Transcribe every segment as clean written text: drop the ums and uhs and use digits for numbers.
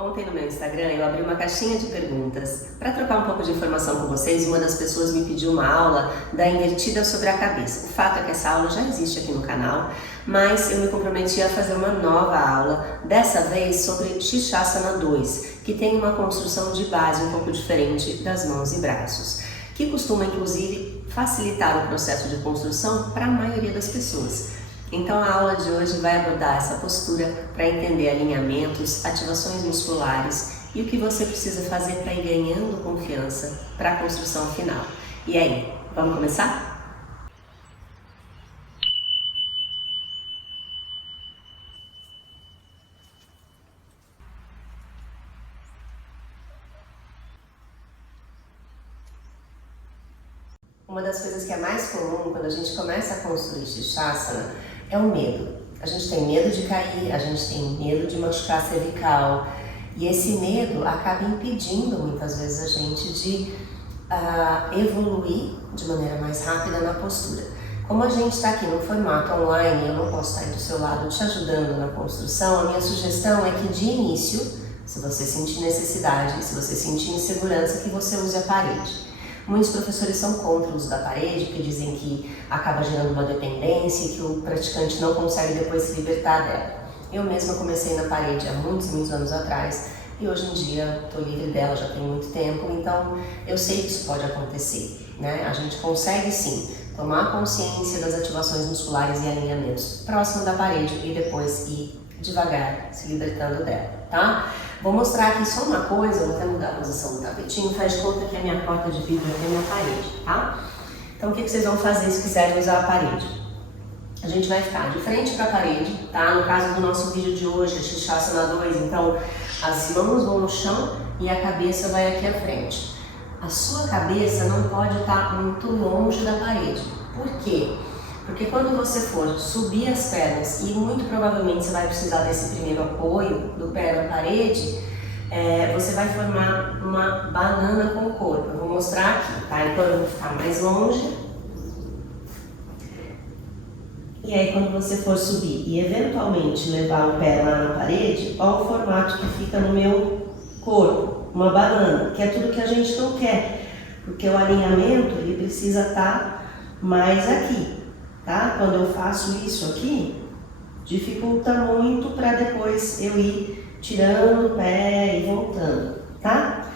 Ontem no meu Instagram eu abri uma caixinha de perguntas para trocar um pouco de informação com vocês e uma das pessoas me pediu uma aula da invertida sobre a cabeça. O fato é que essa aula já existe aqui no canal, mas eu me comprometi a fazer uma nova aula, dessa vez sobre Shirshasana 2, que tem uma construção de base um pouco diferente das mãos e braços, que costuma inclusive facilitar o processo de construção para a maioria das pessoas. Então a aula de hoje vai abordar essa postura para entender alinhamentos, ativações musculares e o que você precisa fazer para ir ganhando confiança para a construção final. E aí, vamos começar? Uma das coisas que é mais comum quando a gente começa a construir Shirshasana é o medo. A gente tem medo de cair, a gente tem medo de machucar a cervical e esse medo acaba impedindo muitas vezes a gente de evoluir de maneira mais rápida na postura. Como a gente está aqui no formato online e eu não posso estar aí do seu lado te ajudando na construção, a minha sugestão é que de início, se você sentir necessidade, se você sentir insegurança, que você use a parede. Muitos professores são contra o uso da parede, porque dizem que acaba gerando uma dependência e que o praticante não consegue depois se libertar dela. Eu mesma comecei na parede há muitos anos atrás e hoje em dia estou livre dela, já tem muito tempo, então eu sei que isso pode acontecer, né? A gente consegue sim tomar consciência das ativações musculares e alinhamentos próximo da parede e depois ir devagar se libertando dela, tá? Vou mostrar aqui só uma coisa, vou até mudar a posição do tapetinho, faz de conta que a minha porta de vidro aqui é a minha parede, tá? Então o que vocês vão fazer se quiserem usar a parede? A gente vai ficar de frente para a parede, tá? No caso do nosso vídeo de hoje, a Shirshasana 2, então as mãos vão no chão e a cabeça vai aqui à frente. A sua cabeça não pode estar muito longe da parede. Por quê? Porque quando você for subir as pernas, e muito provavelmente você vai precisar desse primeiro apoio do pé na parede, você vai formar uma banana com o corpo. Eu vou mostrar aqui, tá? Então eu vou ficar mais longe. E aí quando você for subir e eventualmente levar o pé lá na parede, olha o formato que fica no meu corpo, uma banana, que é tudo que a gente não quer, porque o alinhamento ele precisa estar mais aqui. Tá? Quando eu faço isso aqui, dificulta muito para depois eu ir tirando o pé e voltando, tá?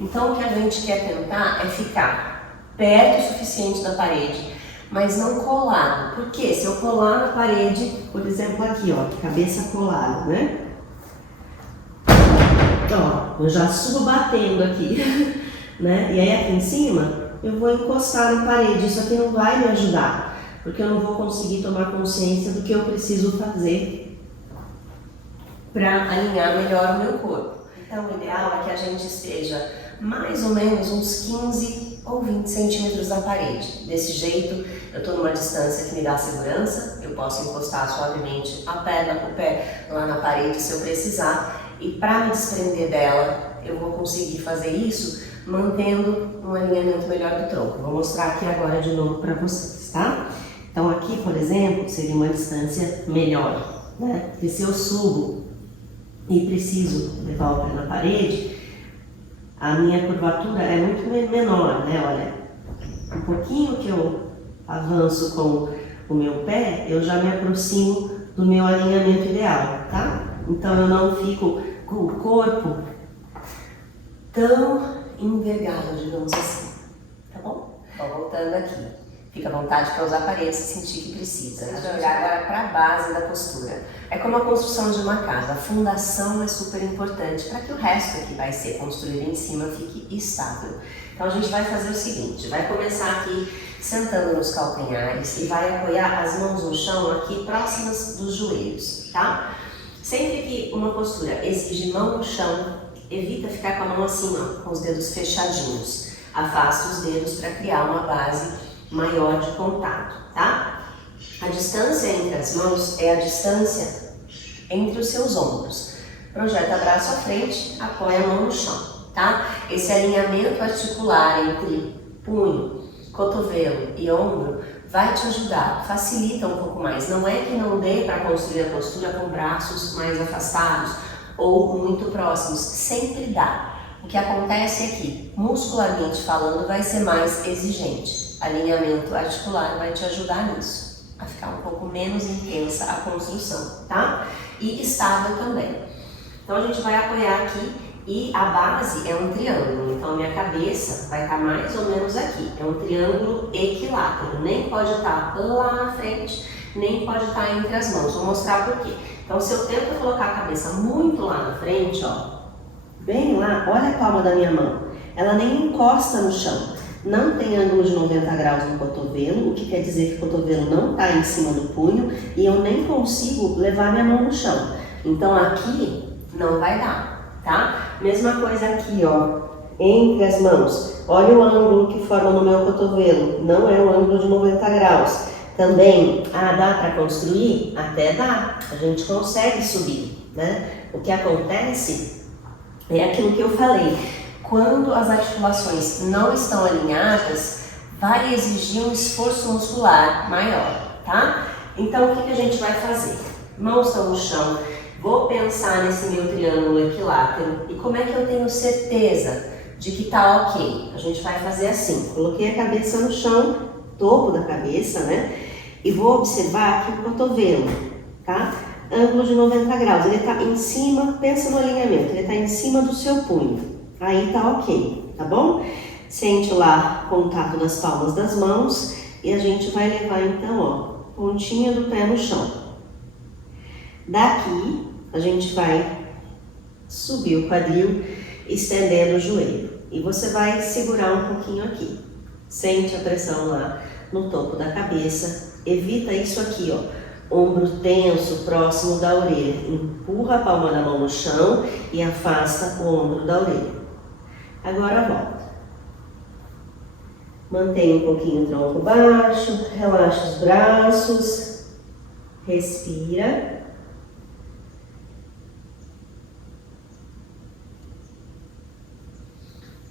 Então o que a gente quer tentar é ficar perto o suficiente da parede, mas não colado. Porque se eu colar na parede, por exemplo aqui, ó, cabeça colada, né? Ó, eu já subo batendo aqui, né? E aí aqui em cima eu vou encostar na parede, isso aqui não vai me ajudar. Porque eu não vou conseguir tomar consciência do que eu preciso fazer para alinhar melhor o meu corpo. Então o ideal é que a gente esteja mais ou menos uns 15 ou 20 centímetros da parede. Desse jeito eu estou numa distância que me dá segurança, eu posso encostar suavemente a perna com o pé lá na parede se eu precisar, e para me desprender dela eu vou conseguir fazer isso mantendo um alinhamento melhor do tronco. Vou mostrar aqui agora de novo para vocês, tá? Então aqui, por exemplo, seria uma distância melhor, né? Porque se eu subo e preciso levar o pé na parede, a minha curvatura é muito menor, né? Olha, um pouquinho que eu avanço com o meu pé, eu já me aproximo do meu alinhamento ideal, tá? Então eu não fico com o corpo tão envergado, digamos assim, tá bom? Vou voltando aqui. Fica à vontade para usar a parede se sentir que precisa. A gente vai olhar agora para a base da postura. É como a construção de uma casa. A fundação é super importante para que o resto que vai ser construído em cima fique estável. Então a gente vai fazer o seguinte, vai começar aqui sentando nos calcanhares e vai apoiar as mãos no chão aqui próximas dos joelhos, tá? Sempre que uma postura exige mão no chão, evita ficar com a mão assim, ó, com os dedos fechadinhos. Afasta os dedos para criar uma base maior de contato, tá? A distância entre as mãos é a distância entre os seus ombros. Projeta o braço à frente, apoia a mão no chão, tá? Esse alinhamento articular entre punho, cotovelo e ombro vai te ajudar, facilita um pouco mais. Não é que não dê para construir a postura com braços mais afastados ou muito próximos, sempre dá. O que acontece é que, muscularmente falando, vai ser mais exigente. Alinhamento articular vai te ajudar nisso, a ficar um pouco menos intensa a construção, tá? E estável também. Então a gente vai apoiar aqui e a base é um triângulo, então a minha cabeça vai estar mais ou menos aqui. É um triângulo equilátero, nem pode estar lá na frente, nem pode estar entre as mãos. Vou mostrar por quê. Então se eu tento colocar a cabeça muito lá na frente, ó, bem lá, olha a palma da minha mão, ela nem encosta no chão, não tem ângulo de 90 graus no cotovelo, o que quer dizer que o cotovelo não está em cima do punho e eu nem consigo levar minha mão no chão. Então aqui não vai dar, tá? Mesma coisa aqui, ó, entre as mãos, olha o ângulo que forma no meu cotovelo, não é o ângulo de 90 graus. Também, dá para construir? Até dá, a gente consegue subir, né? O que acontece é aquilo que eu falei, quando as articulações não estão alinhadas, vai exigir um esforço muscular maior, tá? Então, o que a gente vai fazer? Mãos estão no chão, vou pensar nesse meu triângulo equilátero e como é que eu tenho certeza de que tá ok? A gente vai fazer assim, coloquei a cabeça no chão, topo da cabeça, né? E vou observar aqui o cotovelo, tá? Ângulo de 90 graus, ele está em cima, pensa no alinhamento, ele está em cima do seu punho, aí tá ok, tá bom? Sente lá o contato das palmas das mãos e a gente vai levar então, ó, pontinha do pé no chão. Daqui, a gente vai subir o quadril, estendendo o joelho e você vai segurar um pouquinho aqui, sente a pressão lá no topo da cabeça, evita isso aqui, ó. Ombro tenso, próximo da orelha. Empurra a palma da mão no chão e afasta o ombro da orelha. Agora volta. Mantenha um pouquinho o tronco baixo, relaxa os braços, respira.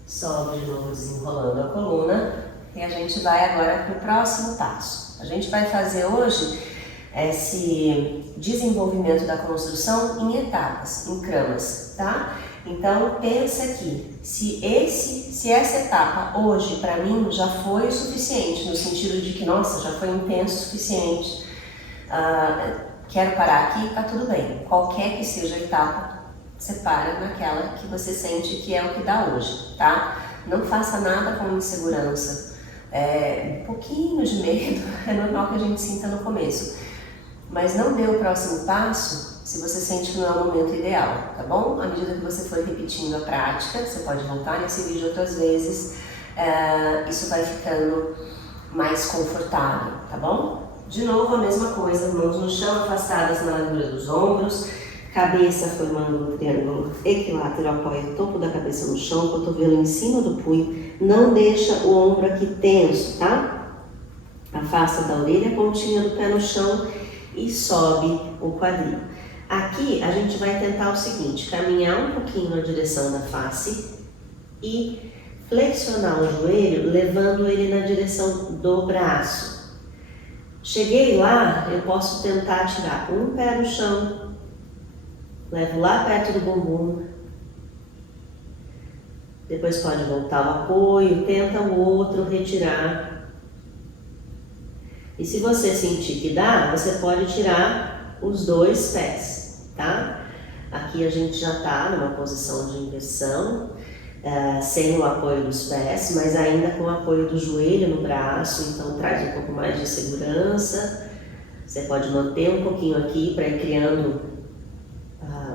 Sobe de novo desenrolando a coluna e a gente vai agora para o próximo passo. A gente vai fazer hoje esse desenvolvimento da construção em etapas, em cramas, tá? Então pensa aqui, se essa etapa hoje para mim já foi o suficiente, no sentido de que, nossa, já foi intenso o suficiente, quero parar aqui, tá tudo bem. Qualquer que seja a etapa, você para naquela que você sente que é o que dá hoje, tá? Não faça nada com insegurança, um pouquinho de medo, é normal que a gente sinta no começo. Mas não dê o próximo passo se você sente que não é o momento ideal, tá bom? À medida que você for repetindo a prática, você pode voltar nesse vídeo outras vezes, isso vai ficando mais confortável, tá bom? De novo a mesma coisa, mãos no chão, afastadas na largura dos ombros, cabeça formando um triângulo equilátero, apoia o topo da cabeça no chão, cotovelo em cima do punho, não deixa o ombro aqui tenso, tá? Afasta da orelha, pontinha do pé no chão e sobe o quadril. Aqui a gente vai tentar o seguinte, caminhar um pouquinho na direção da face e flexionar o joelho, levando ele na direção do braço. Cheguei lá, eu posso tentar tirar um pé do chão, levo lá perto do bumbum, depois pode voltar o apoio, tenta o outro retirar. E se você sentir que dá, você pode tirar os dois pés, tá? Aqui a gente já tá numa posição de inversão, sem o apoio dos pés, mas ainda com o apoio do joelho no braço, então traz um pouco mais de segurança. Você pode manter um pouquinho aqui para ir criando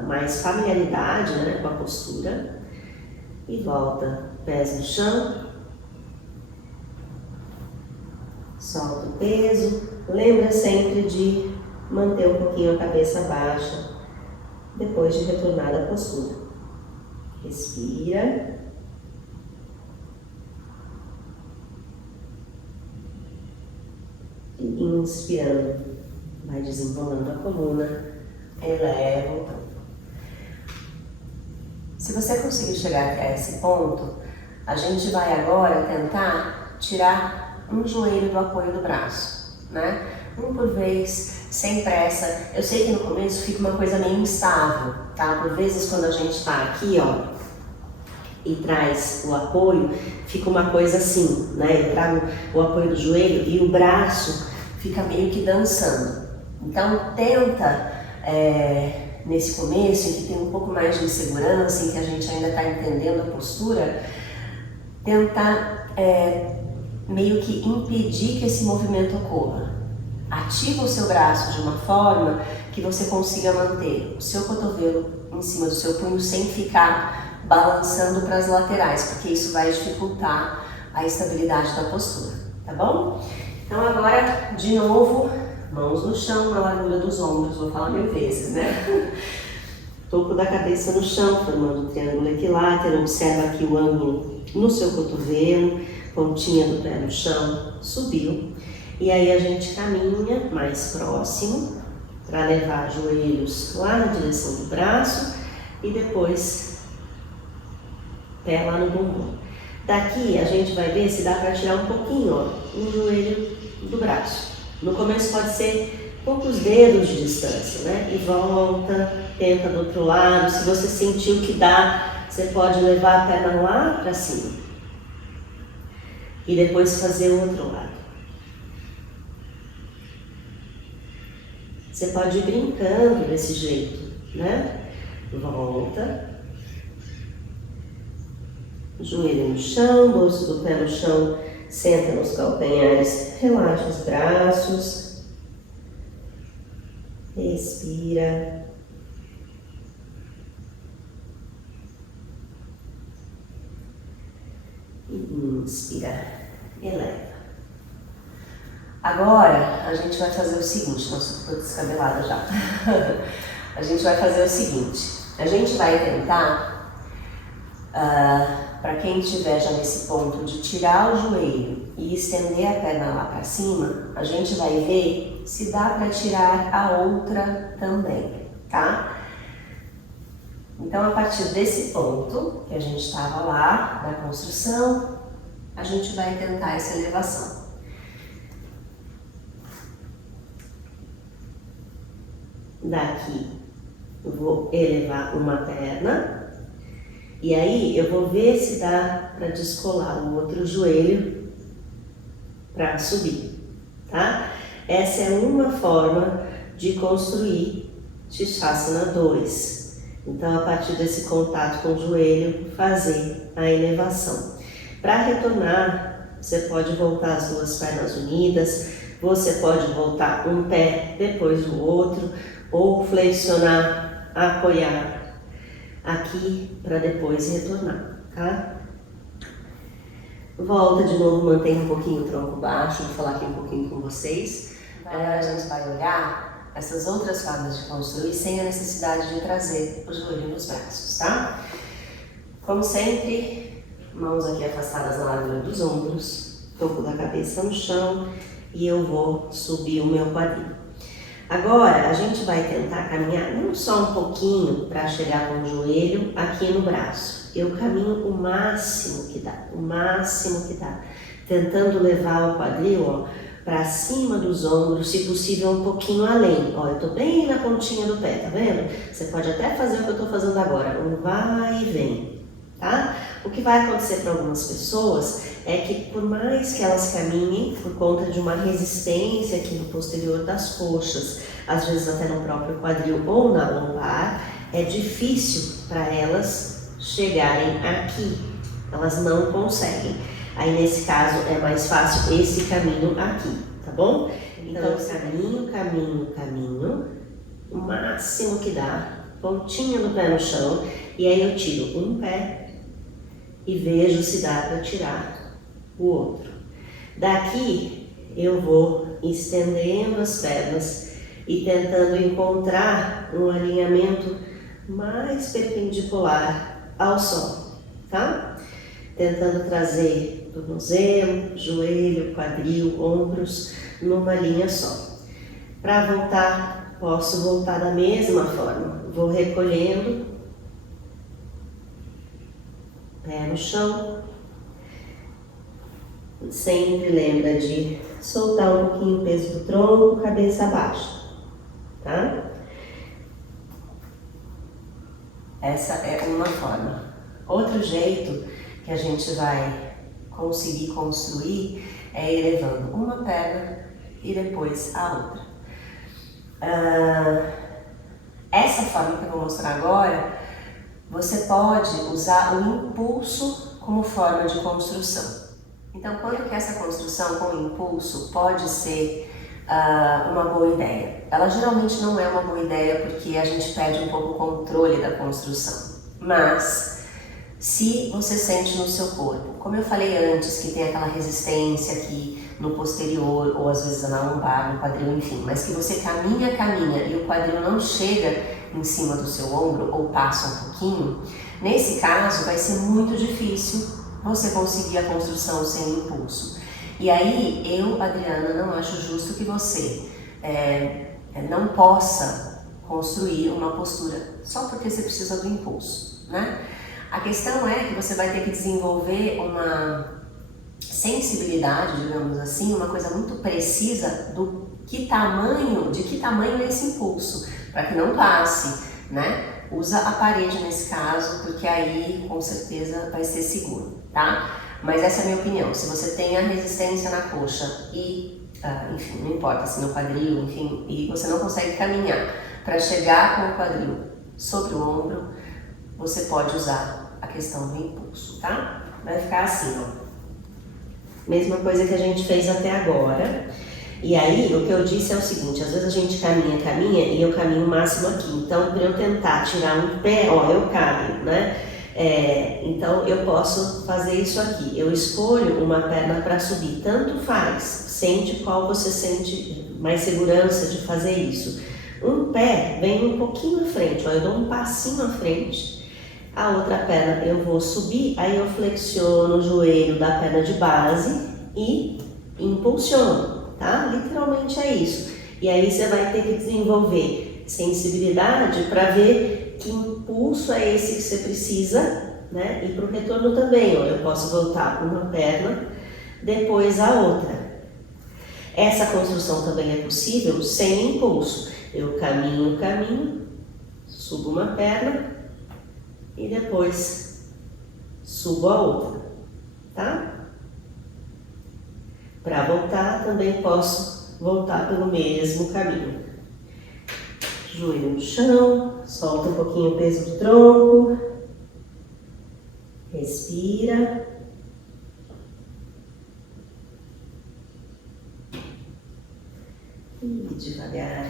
mais familiaridade, né, com a postura. E volta, pés no chão. Solta o peso, lembra sempre de manter um pouquinho a cabeça baixa, depois de retornar da postura. Respira. E inspirando, vai desenrolando a coluna, eleva o tronco. Se você conseguir chegar até esse ponto, a gente vai agora tentar tirar um joelho do apoio do braço, né? Um por vez, sem pressa. Eu sei que no começo fica uma coisa meio instável, tá? Por vezes quando a gente tá aqui, ó, e traz o apoio, fica uma coisa assim, né? Eu trago o apoio do joelho e o braço fica meio que dançando. Então tenta, nesse começo, em que tem um pouco mais de insegurança, em que a gente ainda está entendendo a postura, tentar meio que impedir que esse movimento ocorra. Ativa o seu braço de uma forma que você consiga manter o seu cotovelo em cima do seu punho sem ficar balançando para as laterais, porque isso vai dificultar a estabilidade da postura, tá bom? Então agora, de novo, mãos no chão, na largura dos ombros, vou falar 1000 vezes, né? Topo da cabeça no chão, formando um triângulo equilátero. Observa aqui o ângulo no seu cotovelo, pontinha do pé no chão, subiu. E aí a gente caminha mais próximo para levar joelhos lá na direção do braço e depois pé lá no bumbum. Daqui a gente vai ver se dá para tirar um pouquinho, ó, um joelho do braço. No começo pode ser poucos dedos de distância, né? E volta, tenta do outro lado. Se você sentiu que dá, você pode levar a perna lá para cima. E depois fazer o outro lado. Você pode ir brincando desse jeito, né? Volta. Joelho no chão, bolso do pé no chão, senta nos calcanhares, relaxa os braços. Respira. Inspira. Eleva. Agora, a gente vai fazer o seguinte. Nossa, eu tô descabelada já. A gente vai fazer o seguinte. A gente vai tentar, para quem estiver já nesse ponto de tirar o joelho e estender a perna lá para cima, a gente vai ver se dá para tirar a outra também, tá? Então, a partir desse ponto que a gente estava lá, da construção, a gente vai tentar essa elevação. Daqui, eu vou elevar uma perna e aí eu vou ver se dá para descolar o outro joelho para subir, tá? Essa é uma forma de construir Sirshasana 2. Então, a partir desse contato com o joelho, fazer a elevação. Para retornar, você pode voltar as duas pernas unidas, você pode voltar um pé, depois o outro, ou flexionar, apoiar aqui para depois retornar, tá? Volta de novo, mantém um pouquinho o tronco baixo, vou falar aqui um pouquinho com vocês. Agora a gente vai olhar essas outras formas de construir sem a necessidade de trazer o joelho nos braços, tá? Como sempre, mãos aqui afastadas na largura dos ombros, topo da cabeça no chão e eu vou subir o meu quadril. Agora, a gente vai tentar caminhar não só um pouquinho para chegar com o joelho aqui no braço. Eu caminho o máximo que dá, tentando levar o quadril, para cima dos ombros, se possível um pouquinho além. Ó, eu tô bem na pontinha do pé, tá vendo? Você pode até fazer o que eu tô fazendo agora, um vai e vem, tá? O que vai acontecer para algumas pessoas é que por mais que elas caminhem por conta de uma resistência aqui no posterior das coxas, às vezes até no próprio quadril ou na lombar, é difícil para elas chegarem aqui, elas não conseguem. Aí nesse caso é mais fácil esse caminho aqui, tá bom? Então caminho, o máximo que dá, pontinha do pé no chão, e aí eu tiro um pé e vejo se dá para tirar o outro. Daqui eu vou estendendo as pernas e tentando encontrar um alinhamento mais perpendicular ao solo, tá? Tentando trazer tornozelo, joelho, quadril, ombros numa linha só. Para voltar, posso voltar da mesma forma. Vou recolhendo, pé no chão. Sempre lembra de soltar um pouquinho o peso do tronco, cabeça baixa. tá? Essa é uma forma. Outro jeito que a gente vai conseguir construir é elevando uma perna e depois a outra. Essa forma que eu vou mostrar agora, você pode usar o impulso como forma de construção. Então, quando que essa construção com impulso pode ser uma boa ideia? Ela geralmente não é uma boa ideia porque a gente perde um pouco o controle da construção. Mas, se você sente no seu corpo, como eu falei antes, que tem aquela resistência aqui no posterior, ou às vezes na lombar, no quadril, enfim, mas que você caminha e o quadril não chega em cima do seu ombro ou passa um pouquinho, nesse caso vai ser muito difícil você conseguir a construção sem impulso. E aí, eu, Adriana, não acho justo que você não possa construir uma postura só porque você precisa do impulso, né? A questão é que você vai ter que desenvolver uma sensibilidade, digamos assim, uma coisa muito precisa de que tamanho é esse impulso, para que não passe, né? Usa a parede nesse caso, porque aí com certeza vai ser seguro, tá? Mas essa é a minha opinião. Se você tem a resistência na coxa e, enfim, não importa se no quadril, enfim, e você não consegue caminhar para chegar com o quadril sobre o ombro, você pode usar a questão do impulso, tá? Vai ficar assim, ó. Mesma coisa que a gente fez até agora. E aí, o que eu disse é o seguinte, às vezes a gente caminha e eu caminho o máximo aqui. Então, para eu tentar tirar um pé, ó, eu caio, né? Então, eu posso fazer isso aqui. Eu escolho uma perna para subir, tanto faz. Sente qual você sente mais segurança de fazer isso. Um pé vem um pouquinho à frente, ó, eu dou um passinho à frente. A outra perna eu vou subir, aí eu flexiono o joelho da perna de base e impulsiono, tá? Literalmente é isso. E aí você vai ter que desenvolver sensibilidade para ver que impulso é esse que você precisa, né? E para o retorno também, ó, eu posso voltar uma perna, depois a outra. Essa construção também é possível sem impulso. Eu caminho, subo uma perna e depois subo a outra, tá? Para voltar, também posso voltar pelo mesmo caminho. Joelho no chão, solta um pouquinho o peso do tronco, respira. E devagar,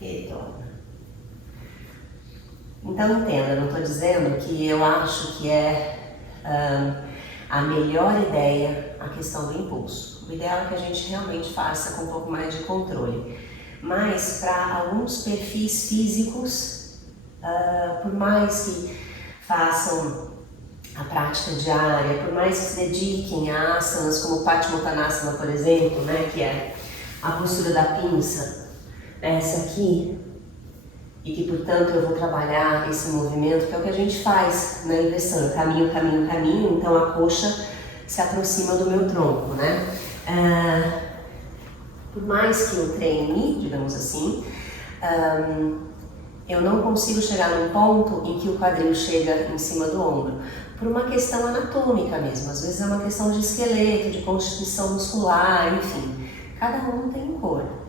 retorna. Então entenda, eu não estou dizendo que eu acho que é a melhor ideia a questão do impulso. O ideal é que a gente realmente faça com um pouco mais de controle. Mas para alguns perfis físicos, por mais que façam a prática diária, por mais que se dediquem a asanas como Paschimottanasana, por exemplo, né, que é a postura da pinça, essa aqui, e que, portanto, eu vou trabalhar esse movimento, que é o que a gente faz na inversão, caminho, então a coxa se aproxima do meu tronco, né? Por mais que eu treine, digamos assim, eu não consigo chegar num ponto em que o quadril chega em cima do ombro, por uma questão anatômica mesmo, às vezes é uma questão de esqueleto, de constituição muscular, enfim, cada um tem um corpo.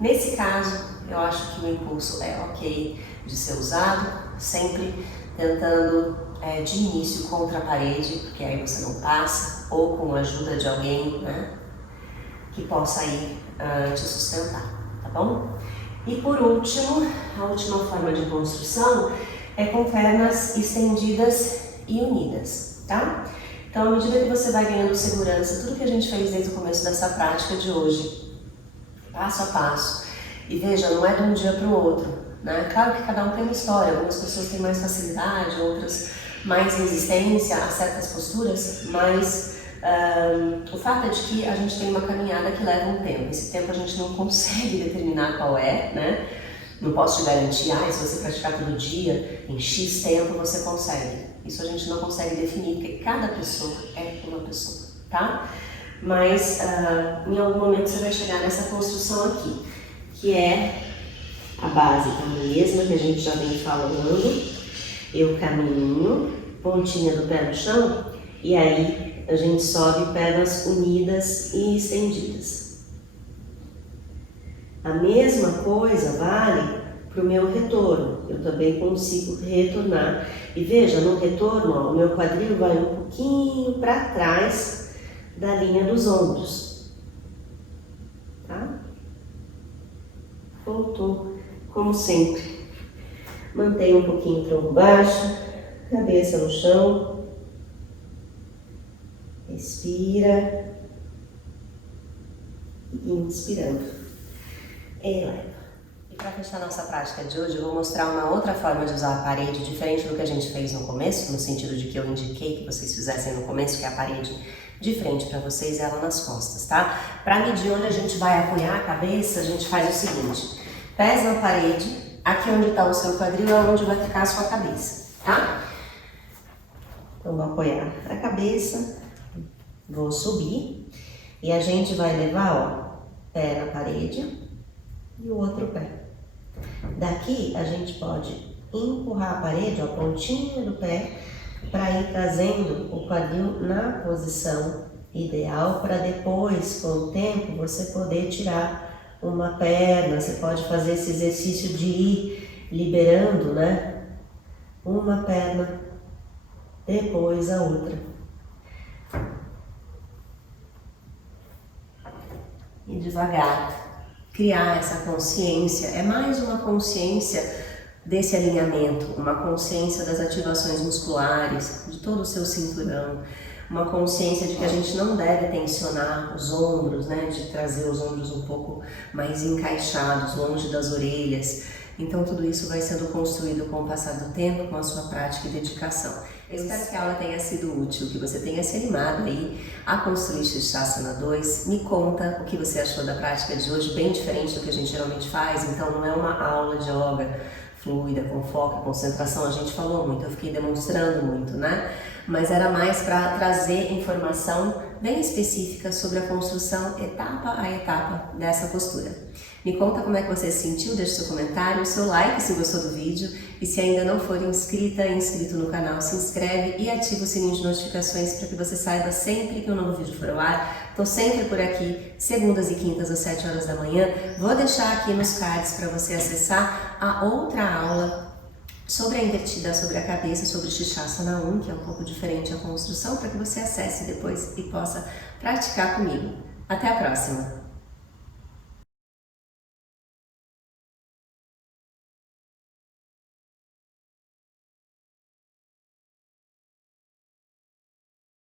Nesse caso, eu acho que o impulso é ok de ser usado, sempre tentando de início contra a parede, porque aí você não passa, ou com a ajuda de alguém, né, que possa ir te sustentar, tá bom? E por último, a última forma de construção é com pernas estendidas e unidas, tá? Então, à medida que você vai ganhando segurança, tudo que a gente fez desde o começo dessa prática de hoje, passo a passo, e veja, não é de um dia para o outro, né? Claro que cada um tem uma história, algumas pessoas têm mais facilidade, outras mais resistência a certas posturas, mas o fato é de que a gente tem uma caminhada que leva um tempo. Esse tempo a gente não consegue determinar qual é, né? Não posso te garantir, se você praticar todo dia, em X tempo você consegue. Isso a gente não consegue definir, porque cada pessoa é uma pessoa, tá? Mas em algum momento você vai chegar nessa construção aqui, que é A base tá a mesma que a gente já vem falando. Eu caminho, pontinha do pé no chão, e aí a gente sobe pernas unidas e estendidas. A mesma coisa vale para o meu retorno. Eu também consigo retornar. E veja, no retorno, ó, o meu quadril vai um pouquinho para trás da linha dos ombros. Tá? Voltou, como sempre. Mantenha um pouquinho o tronco baixo, cabeça no chão. Respira. E inspirando. Eleva. E para fechar nossa prática de hoje, eu vou mostrar uma outra forma de usar a parede, diferente do que a gente fez no começo, no sentido de que eu indiquei que vocês fizessem no começo, que é a parede de frente para vocês e ela nas costas, tá? Para medir onde a gente vai apoiar a cabeça, a gente faz o seguinte: pés na parede, aqui onde está o seu quadril é onde vai ficar a sua cabeça, tá? Então vou apoiar a cabeça, vou subir e a gente vai levar, ó, pé na parede e o outro pé. Daqui a gente pode empurrar a parede, ó, a pontinha do pé, para ir trazendo o quadril na posição ideal, para depois, com o tempo, você poder tirar uma perna. Você pode fazer esse exercício de ir liberando, né? Uma perna, depois a outra. E devagar. Criar essa consciência, é mais uma consciência desse alinhamento, uma consciência das ativações musculares, de todo o seu cinturão, uma consciência de que a gente não deve tensionar os ombros, né, de trazer os ombros um pouco mais encaixados, longe das orelhas. Então tudo isso vai sendo construído com o passar do tempo, com a sua prática e dedicação. Eu espero que a aula tenha sido útil, que você tenha se animado aí a construir Shirshasana 2. Me conta o que você achou da prática de hoje, bem diferente do que a gente geralmente faz. Então não é uma aula de yoga fluida, com foco e concentração. A gente falou muito, eu fiquei demonstrando muito, né? Mas era mais para trazer informação bem específica sobre a construção etapa a etapa dessa postura. Me conta como é que você se sentiu, deixe seu comentário, seu like se gostou do vídeo, e se ainda não for inscrito no canal, se inscreve e ativa o sininho de notificações para que você saiba sempre que um novo vídeo for ao ar. Estou sempre por aqui, segundas e quintas às 7 horas da manhã. Vou deixar aqui nos cards para você acessar a outra aula sobre a invertida, sobre a cabeça, sobre Shirshasana 1, que é um pouco diferente a construção, para que você acesse depois e possa praticar comigo. Até a próxima!